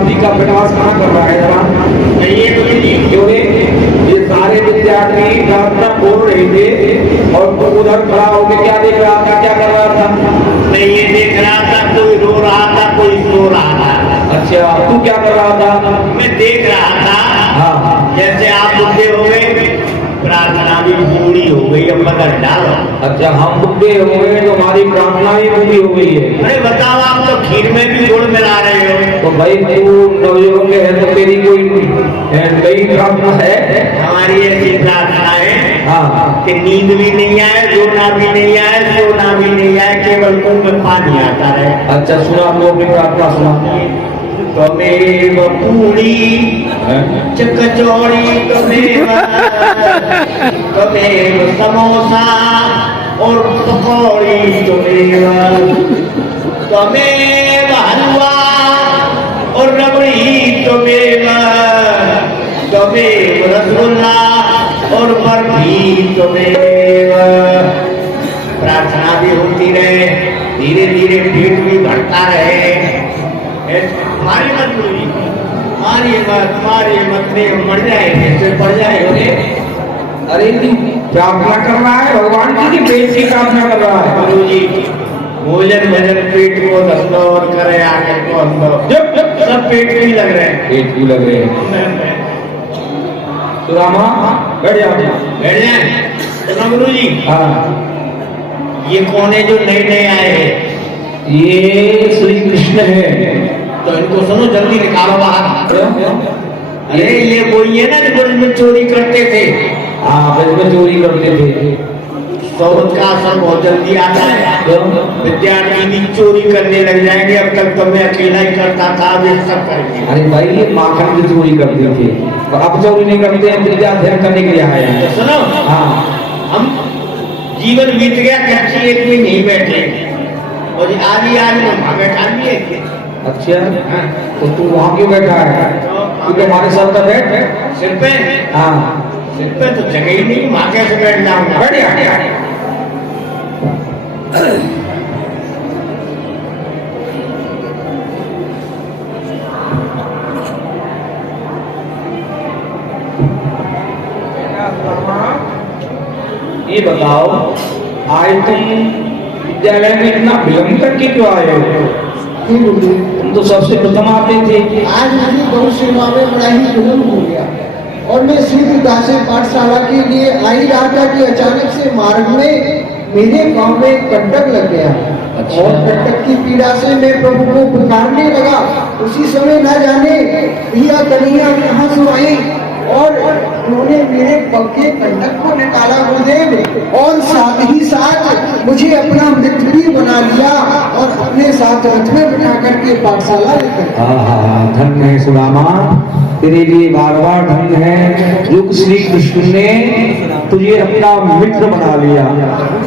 बुद्धि का विनाश कहाँ कर रहा है जरा? ये गुरु जी क्यों रे? ये सारे विद्यार्थी प्रार्थना बोल रहे थे और तू उधर खड़ा होकर क्या देख रहा था, क्या कर रहा था? मैं ये देख रहा था, कोई रो रहा था, कोई सो रहा था। अच्छा, तू क्या कर रहा था? मैं देख रहा था हाँ। जैसे आप बुद्धे हो गए, प्रार्थना भी पूरी हो गई, अब बदल डालो। अच्छा, हम बुद्धे हो गए तो हमारी प्रार्थना भी पूरी हो गई है। अरे बताओ, आप तो खीर में भी गुड़ मिला रहे हो। तो भाई तू नवयुवक में है तो तेरी कोई नई प्रार्थना है? हमारी ऐसी प्रार्थना है हाँ। कि नींद भी नहीं आए, रोना भी नहीं आए, सोना भी नहीं आए, केवल मुंह में पानी आता रहे। अच्छा सुना, तू अपनी प्रार्थना सुना। त्वमेव पूरी च कचौड़ी, त्वमेव समोसा और पकौड़ी, त्वमेव हलवा और रबड़ी, त्वमेव रसगुल्ला और बर्फी, त्वमेव। प्रार्थना भी होती रहे, धीरे धीरे पेट भी भरता रहे। मारी मत गुरुजी, मारी मत नहीं, मर जाएंगे, फिर पड़ जाएंगे। अरे तू प्रार्थना कर रहा है भगवान की कि पेट की प्रार्थना कर रहा है? गुरुजी भोजन भजन पेट को धंधो और करे आगे को अंदो, सब पेट भी लग रहे हैं। पेट भी लग रहे हैं। सुदामा बैठ जाओ। बैठ जाए। सुनो गुरुजी, हाँ। ये कौन है जो नए नए आए हैं? ये श्री कृष्ण है। तो इनको सुनो, जल्दी निकालो बाहर। अरे ये वही है ना जो ब्रज में चोरी करते थे। हाँ, ब्रज में चोरी करते थे। सौरत का असर बहुत जल्दी आता है, विद्यार्थी भी चोरी करने लग जाएंगे। अब तक तो मैं अकेला ही करता था, अब ये सब करेंगे। अरे भाई ये माखन की चोरी करते थे और अब चोरी नहीं करते, हम विद्या अध्ययन करने के लिए आए हैं। तो सुनो, हाँ। हम जीवन बीत गया, कच्ची एक भी नहीं बैठे और आज हम बैठा लिए। अच्छा, तो तू वहाँ क्यों बैठा है? क्योंकि हमारे सर पर बैठ। सिर पे? हाँ, सिर पे तो जगह ही नहीं, वहाँ कैसे बैठ जाऊंगा? बैठ। ये बताओ, आज तुम विद्यालय में इतना विलंब करके क्यों आए हो? तुम तो सबसे प्रथम आते थे। आज मेरी गौ सेवा में बड़ा ही विलम्ब हो गया और मैं सीधी दासे पाठशाला के लिए आ ही रहा था कि अचानक से मार्ग में मेरे गांव में एक कंटक लग गया। अच्छा। और कंटक की पीड़ा से मैं प्रभु को पुकारने लगा। उसी समय न जाने भैया कन्हैया कहाँ से आई और उन्होंने मेरे पग के कंटक को निकाला गुरुदेव, और साथ ही साथ मुझे अपना मित्र भी बना लिया और अपने साथ रथ में बिठा करके पाठशाला लेकर। हाँ, धन्य है सुदामा, तेरे लिए बार बार धन्य है जो श्री कृष्ण ने तुझे अपना मित्र बना लिया।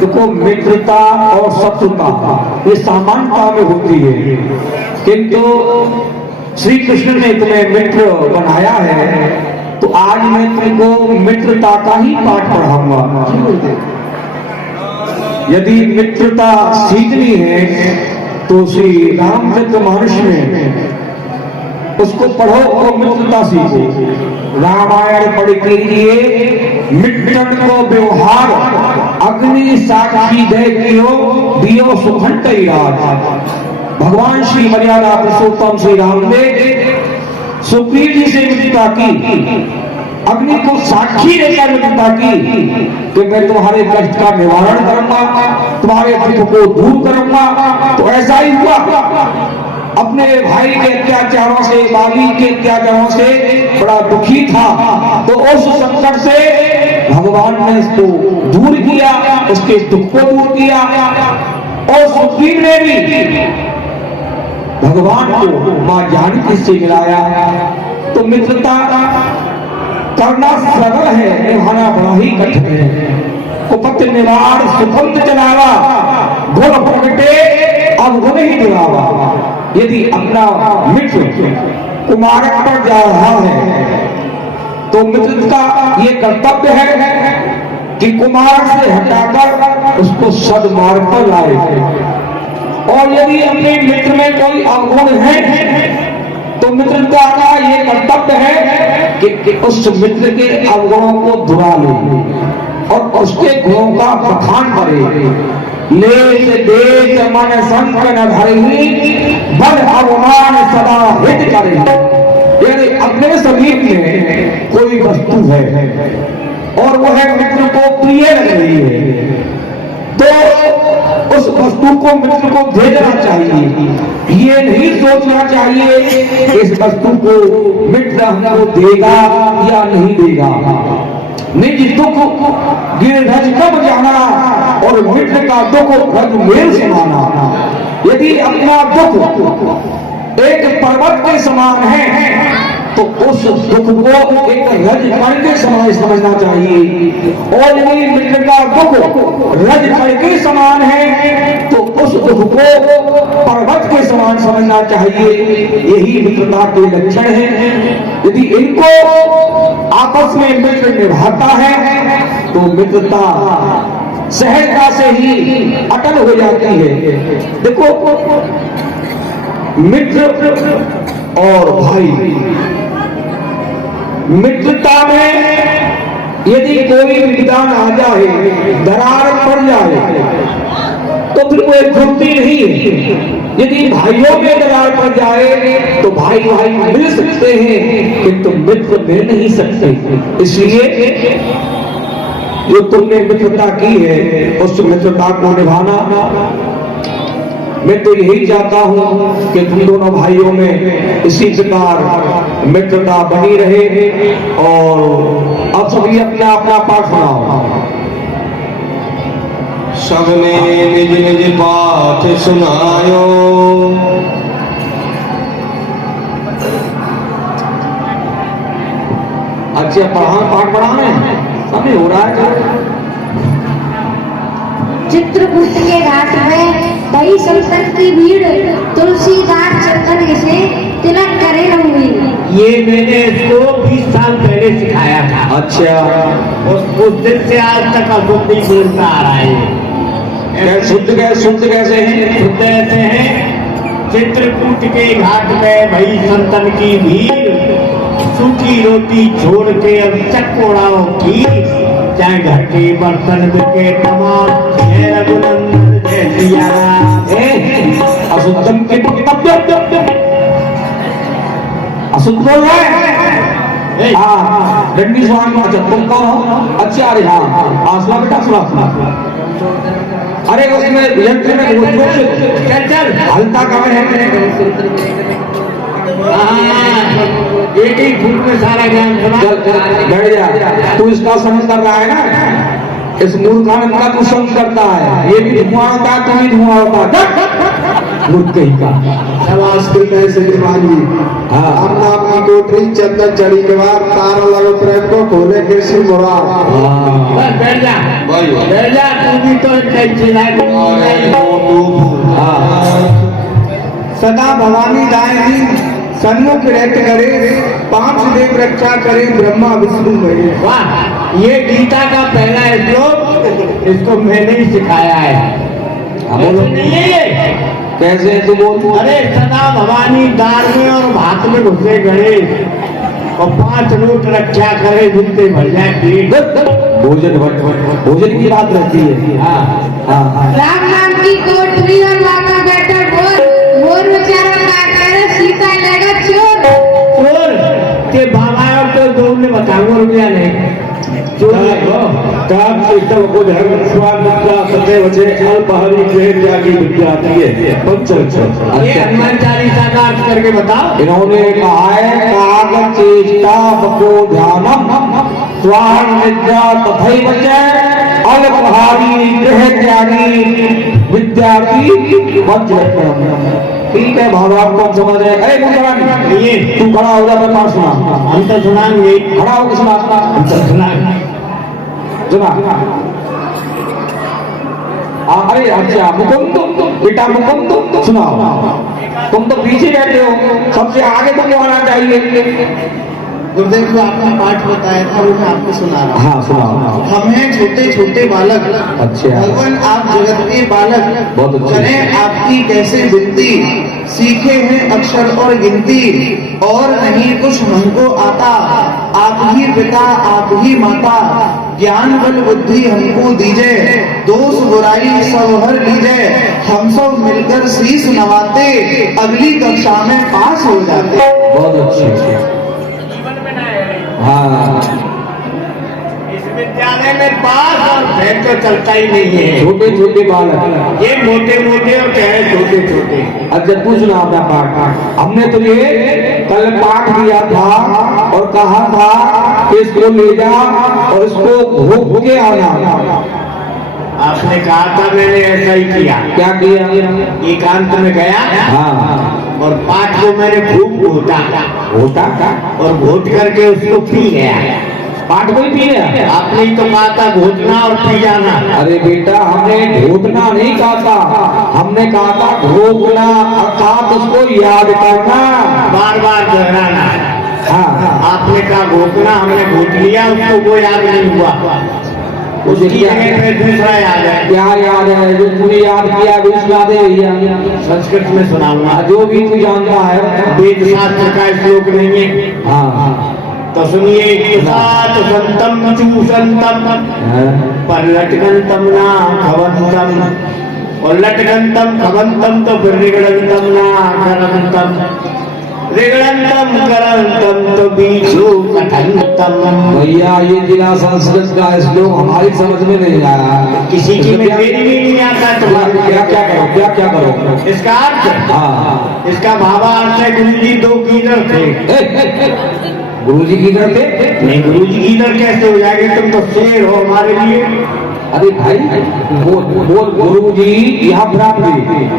देखो, मित्रता और शत्रुता ये समानता में होती है, किंतु श्री कृष्ण ने तुम्हें मित्र बनाया है। तो आज मैं तुमको मित्रता का ही पाठ पढ़ाऊंगा। यदि मित्रता सीखनी है तो श्री रामचंद्र मानस में उसको पढ़ो और मित्रता सीखो। रामायण पढ़ के लिए मित्रन को व्यवहार अग्नि साक्षी दे दियो सुखंड भगवान श्री मर्यादा पुरुषोत्तम श्री राम ने सुग्रीव जी से मित्रता की, अग्नि को साक्षी देकर मित्रता की कि मैं तुम्हारे कष्ट का निवारण करूंगा, तुम्हारे दुख को दूर करूंगा। तो ऐसा ही हुआ। अपने भाई के अत्याचारों से, बाली के अत्याचारों से बड़ा दुखी था, तो उस संकट से भगवान ने उसको दूर किया, उसके दुख को दूर किया। और सुग्रीव ने भी भगवान को मां जानकी से मिलाया। तो मित्रता करना सरल है, निभाना बड़ा ही कठिन है। कुपथ निवार सुखंत चलावा, गुण प्रगटे अब गुण ही दिलावा। यदि अपना मित्र कुमारक पर जा रहा है तो मित्र का ये कर्तव्य है कि कुमारक से हटाकर उसको सद्मार्ग पर लाए। और यदि अपने मित्र में कोई अवगुण है तो मित्रता का ये कर्तव्य है कि उस मित्र के अवगुणों को धुरा ले और उसके गुणों का बखान करे। लेत देत मन संग न धरही, बल अवमान सदा हित करे। यानी अपने समीप में कोई वस्तु है और वह मित्र को प्रिय लग रही है, तो उस वस्तु को मित्र को भेजना चाहिए। ये नहीं सोचना चाहिए कि इस वस्तु को मित्र हमको देगा या नहीं देगा। निज दुख गिरधज कब जाना और मित्र का दुख रज मेल समाना। यदि अपना दुख एक पर्वत के समान है तो उस दुख को एक रज कण के समान समझना चाहिए, और यदि मित्र का दुख रज कण के समान है तो उस दुख को पर्वत के समान समझना चाहिए। यही मित्रता के लक्षण हैं। यदि इनको आपस में मित्र निभाता है तो मित्रता सहजता से ही अटल हो जाती है। देखो, मित्र और भाई, मित्रता में यदि कोई विधान आ जाए, दरार पड़ जाए, तो फिर वो एक जुड़ती नहीं है। यदि भाइयों में दरार पड़ जाए तो भाई भाई मिल सकते हैं किंतु मित्र मिल नहीं सकते। इसलिए जो तुमने मित्रता की है उस मित्रता को निभाना। मैं तो यही चाहता हूं कि तुम दोनों भाइयों में इसी प्रकार मित्रता बनी रहे। और अब सभी अपना अपना पाठ सुनाओ। सबने निज निज पाठ सुनायो, अच्छा पाठ पढ़ाने समय हो रहा है। चित्रकूट के घाट में बड़ी संतन की भीड़, तुलसीदास चंदन से तिलक करे हुई। ये मैंने इसको 20 साल पहले सिखाया था। अच्छा, उस दिन से आज तक अशुद्ध ही बोलता आ रहा है। शुद्ध कैसे शुद्ध ऐसे हैं, चित्रकूट के घाट में भई संतन की भीड़, सूखी रोटी छोड़ के अब चकोड़ाओं की, चाहे घर के बर्तन बिके तमाम, जय रघुनंदन जय सिया राम। अशुद्धम के अशुद्ध बोल रहा है। हाँ, दंडी स्वामी। अच्छा, तुम कौन हो? अच्छा, अरे हाँ, सुना बेटा, सुना। अरे उसमें यंत्र में चल चल हल्का कहाँ है? एक ही फूट में सारा ज्ञान सुना। बैठ जा। तू इसका समझ कर रहा है ना, इस मूर्खानंद का तू समझ करता है। ये भी धुआं होता है, तू भी धुआं होता है। मूर्ख कहीं का। हाँ, अपना अपनी कोठरी चंदन चढ़ी के बाद तारा लगो प्रेम को खोले कृषि मुराद। बस बैठ जा, बैठ जा, तू भी तो सदा भवानी दाएं सन्मुख रहते करे, 5 देव रक्षा करे, ब्रह्मा विष्णु महेश। वाह, ये गीता का पहला श्लोक इसको मैंने ही सिखाया है। बोलो। नहीं है ये? कैसे तू बोल? अरे सदा भवानी दाल में और भात में घुसे गए और 5 रोट रक्षा करे, जितने भर जाए भोजन की बात रहती है। हाँ, राम नाम की कोठरी और लाका बैठा मोर बेचारा काट सीता लेगा चोर। चोर के बाबा और तो दो ने बताऊंगा रुपया नहीं। काम सिस्टम को धर्म स्वाद विद्या सदैव वचे अल्पहारी प्रेम त्यागी विद्या आती है। ये हनुमान चालीसा का अर्थ करके बताओ। इन्होंने कहा है, काग चेष्टा बको ध्यानम स्वान विद्या तथैव च अल्पहारी गृह त्यागी विद्या की वज्रक्रम। ठीक है, भाव आपको समझ रहे। ये तू खड़ा हो जा, मैं पाठ सुना। हम तो सुनाएंगे, खड़ा होकर सुना। हम तो सुनाएंगे। सुना। अरे अच्छा, मुकुंद बेटा, मुकुंद सुनाओ। तुम तो पीछे बैठे हो, सबसे आगे तुमको आना चाहिए। गुरुदेव जो आपने पाठ बताया था वो मैं आपको सुना रहा हूँ। हाँ, सुनाओ। हम हैं छोटे छोटे बालक, अच्छा। भगवान आप जगत के बालक, बहुत अच्छे। करें आपकी कैसे विनती, सीखे हैं अक्षर और गिनती, और नहीं कुछ हमको आता। आप ही पिता आप ही माता, ज्ञान बल बुद्धि हमको दीजे, दोष बुराई सब हर लीजे, हम सब मिलकर शीश नवाते, अगली कक्षा में पास हो जाते। बहुत अच्छे। हाँ, इस विद्यालय में पास और फेल तो चलता ही नहीं है। छोटे छोटे बालक, ये मोटे मोटे और कहे छोटे छोटे। अच्छा तू सुना अपना पाठ। हमने तुझे कल पाठ दिया था और कहा था कि इसको ले जा और इसको भोग के आना। आपने कहा था, मैंने ऐसा ही किया। क्या किया? एकांत में गया हाँ, और पाठ को मैंने खूब घोटा होता का और घोट करके उसको पी गया। पाठ को ही पी गया। आपने ही तो कहा था घोटना और पी जाना। अरे बेटा, हमने घोटना नहीं कहा था, हमने कहा था घोटना, अर्थात उसको याद करना, बार बार दोहराना। हाँ, आपने कहा घोटना, हमने घोट लिया, उसको वो याद नहीं हुआ। उसकी जगह पे दूसरा याद है। क्या याद है? जो तूने याद किया भी सुना दे भैया। संस्कृत में सुनाऊंगा। जो भी तू जानता है। वेद शास्त्र का श्लोक नहीं है। हाँ, तो सुनिए, सात संतम चूसंतम पर लटकंतम ना खवंतम, और लटकंतम खवंतम तो फिर रिगड़ंतम ना करंतम, रिगड़ंतम करंतम तो बीचू कठंतम। भैया ये जिला संस्कृत का श्लोक हमारी समझ में नहीं आया। किसी की में मेरी भी नहीं आता। तुम्हारे क्या क्या करो, क्या क्या करो? इसका अर्थ, हाँ, इसका भावार्थ है, गुरु जी दो कीदर थे। गुरु जी की करते नहीं, गुरु जी कीदर कैसे हो जाएंगे? तुम तो शेर हो हमारे लिए। अरे भाई, बोल गुरु जी यहाँ प्राप्त।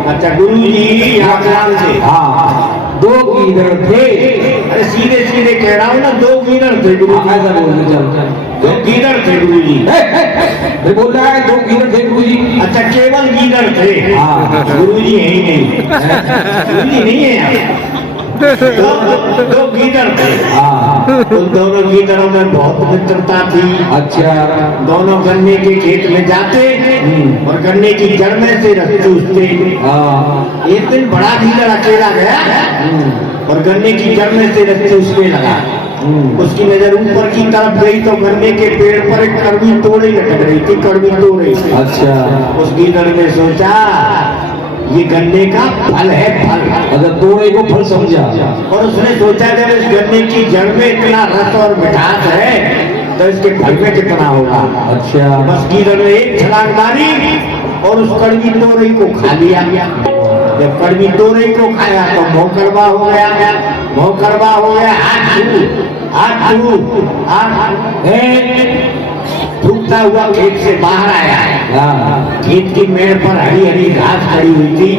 अच्छा, गुरु जी यहाँ ज्ञान से। हाँ, दो कीदर थे। अरे सीधे सीधे कह रहा हूँ ना, दो कीदर थे गुरु जी। ऐसा बोलने चल, दो कीदर थे गुरु जी। बोल रहा है दो कीदर थे गुरु जी। अच्छा, केवल कीदर थे। हाँ। गुरु जी है ही नहीं। गुरु जी नहीं है यहाँ। दो गीदड़ थे। हाँ, उन दोनों गीदड़ों में बहुत मित्रता थी। अच्छा, दोनों गन्ने के खेत में जाते और गन्ने की जड़ में से रस चूसते। हाँ, एक दिन बड़ा गीदड़ अकेला गया और गन्ने की जड़ में से रस चूसने लगा। उसकी नजर ऊपर की तरफ गई तो गन्ने के पेड़ पर एक कड़वी तोड़ी लटक रही थी। कड़वी तोड़ी। अच्छा, उस गीदड़ ने सोचा, ये गन्ने का फल है, फल। अगर तोड़े को फल समझा, और उसने सोचा, जब इस गन्ने की जड़ में इतना रस और मिठास है तो इसके फल में कितना होगा। अच्छा, बस कीड़े ने एक छलांग मारी और उस कड़वी तोरई को खा लिया। जब कड़वी तोरई को खाया तो मुंह कड़वा हो गया। मुंह कड़वा हो गया, हाथ थूकता हुआ खेत से बाहर आया। हाँ, खेत की मेड़ पर हरी हरी घास खड़ी हुई थी।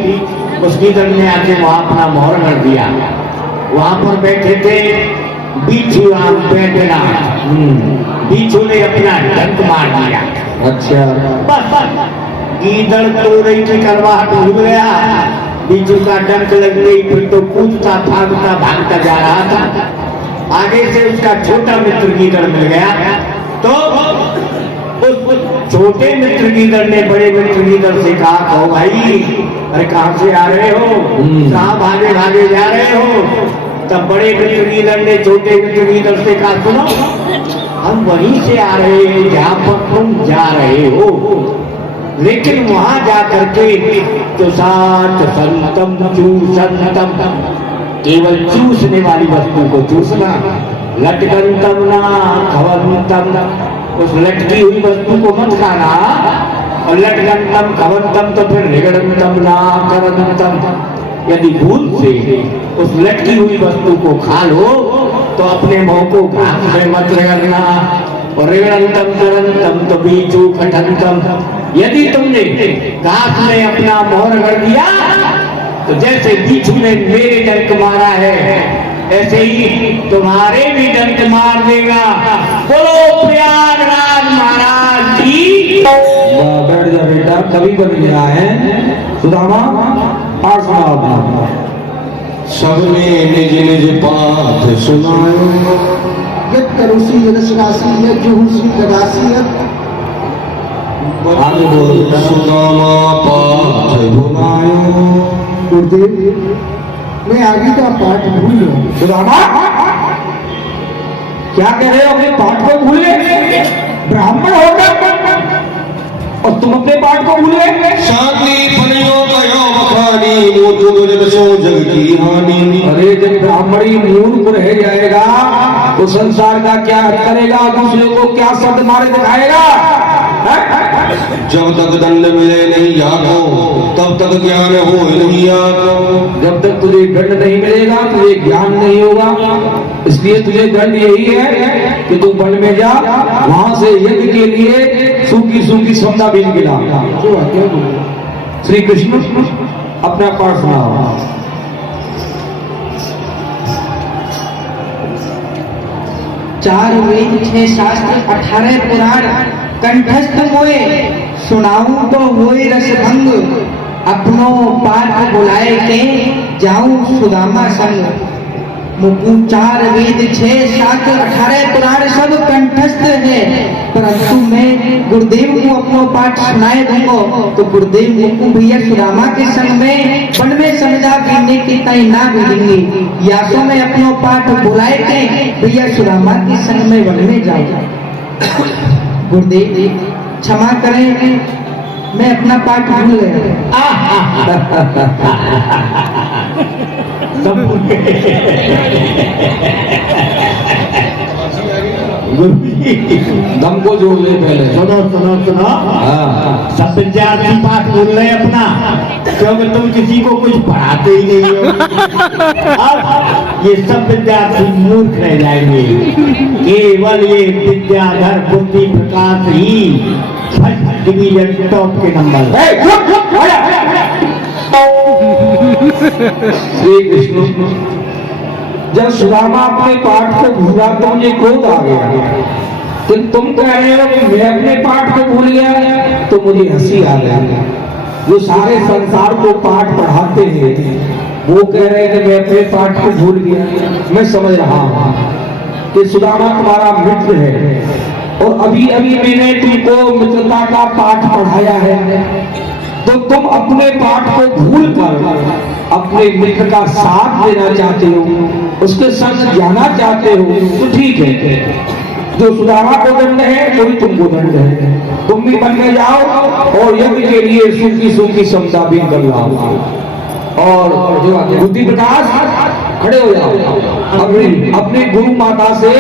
उस गीदड़ ने आके वहां अपना मोहर कर दिया। वहां पर बैठे थे बिच्छू राम बैठना। बिच्छू ने अपना डंक मार दिया। अच्छा, बस गीदड़ तोरई की करवाहट भूल गया। बिच्छू का डंक लग गई, फिर तो कूदता भागता भागता जा रहा था। आगे से उसका छोटा मित्र गीदड़ मिल गया तो उस छोटे मित्र गीदड़ ने बड़े मित्र गीदड़ से कहा, कहो भाई, अरे कहाँ से आ रहे हो? कहाँ भागे भागे जा रहे हो? तब बड़े मित्र गीदड़ ने छोटे मित्र गीदड़ से कहा, सुनो, हम वहीं से आ रहे हैं जहाँ पर तुम जा रहे हो, लेकिन वहां जा करके तो साथ संतम चूसंतम, केवल चूसने वाली वस्तु को चूसना, लटकंतम ना खवंतम, उस लटकी हुई वस्तु को मत खाना, और लटकंतम खवंतम तो फिर रिगड़ंतम ना करंतम, यदि भूल से उस लटकी हुई वस्तु को खा लो तो अपने मुंह को घास में मत रगड़ना, और रिगड़ंतम करंतम तो बीचू कठंतम, यदि तुमने घास में अपना मुंह रगड़ दिया तो जैसे बीचू ने मेरे डंक मारा है ऐसे ही तुम्हारे भी डंक मार देगा। बोलो प्रयागराज महाराज की। बैठ जा बेटा, कभी बन गया है। सुदामा, पाठ सुनाओ अपना। सबने निज निज पाठ सुनायो, यत करुषि यदस राशि यत जुहुषि तदासी यत। आगे बोलो। सुदामा पाठ भुलायो, गुरुदेव मैं आगे का पाठ भूल गया। सुदामा, क्या कह रहे हो? अपने पाठ को भूल गए? ब्राह्मण होकर और तुम अपने पाठ को भूल गए? शांति फलियो कयो बखानी मोचो जग सो जग की हानि। अरे जब ब्राह्मणी मूर्ख रह जाएगा तो संसार का क्या करेगा? दूसरे को क्या शब्द मारे दिखाएगा? जब तक दंड मिले नहीं याको तब तक ज्ञान हो नहीं आपको। जब तक तुझे दंड नहीं मिलेगा तुझे ज्ञान नहीं होगा। इसलिए तुझे दंड यही है कि तू वन में जा, वहां से यज्ञ के लिए सूखी सूखी सौदा बीज गिला। श्री कृष्ण अपना पाठ सुनाओ। चार वेद, 6 शास्त्र, 18 पुराण कंठस्थ मोए, सुनाऊं तो होए रसभंग, अपनो पाठ बुलाए के जाऊं सुदामा संग। मुकु 4 वेद, 6 शास्त्र, 18 पुराण सब कंठस्थ है, परंतु मैं गुरुदेव को अपनो पाठ सुनाए दूंगा तो गुरुदेव मुकु भैया सुदामा के संग में वन में समझा पीने की तय ना मिलेंगे, या तो मैं अपनो पाठ बुलाए के भैया सुदामा के संग में वन में जाऊंगा। गुरुदेव क्षमा करें, मैं अपना पाठ भूल गया। दम को जोड़ ले पहले। सुनो सुनो सुनो, हाँ। सब विद्यार्थी पाठ बोल रहे हैं अपना, क्योंकि तुम किसी को कुछ पढ़ाते ही नहीं हो। अब ये सब विद्यार्थी मूर्ख रह जाएंगे। केवल ये विद्याधर बुद्धि प्रकाश ही फर्स्ट डिवीजन टॉप के नंबर। श्री कृष्ण, जब सुदामा अपने पाठ को भूला तो मुझे क्रोध आ गया। तो तुम कह रहे हो कि मैं अपने पाठ को भूल गया, तो मुझे हंसी आ गया। जो सारे संसार को पाठ पढ़ाते हैं वो कह रहे हैं कि मैं अपने पाठ को भूल गया। मैं समझ रहा हूँ कि सुदामा तुम्हारा मित्र है और अभी अभी मैंने तुमको मित्रता का पाठ पढ़ाया है, तो तुम अपने पाठ को भूल कर अपने मित्र का साथ देना चाहते हो, उसके संग जाना चाहते हो, तो ठीक है। जो सुदामा को दंड है वही तुमको दंड है। तुम भी बन के जाओ और यज्ञ के लिए सूखी सूखी समता भी कर लाओ। और जो बुद्धि प्रकाश खड़े हो जाओ, अपनी गुरु माता से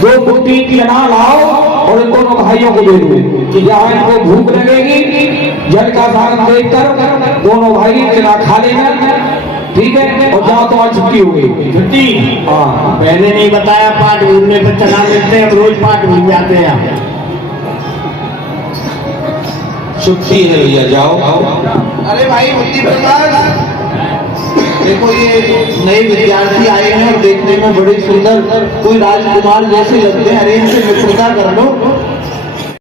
2 रोटी की अना लाओ और इन दोनों भाइयों को दे दो कि जहाँ इनको भूख लगेगी जल का साधन देखकर दोनों भाई चना खा लेना, ठीक है? और जाओ तो आज छुट्टी हो गई। छुट्टी? हाँ। पहले नहीं बताया पाठ भूलने पर चना मिलते हैं, रोज पाठ भूल जाते हैं। छुट्टी है भैया, जाओ। अरे भाई बुद्धि प्रकाश, देखो ये नए विद्यार्थी आए हैं और देखने में बड़े सुंदर, कोई राजकुमार जैसे लगते हैं। अरे इनसे मित्रता कर लो।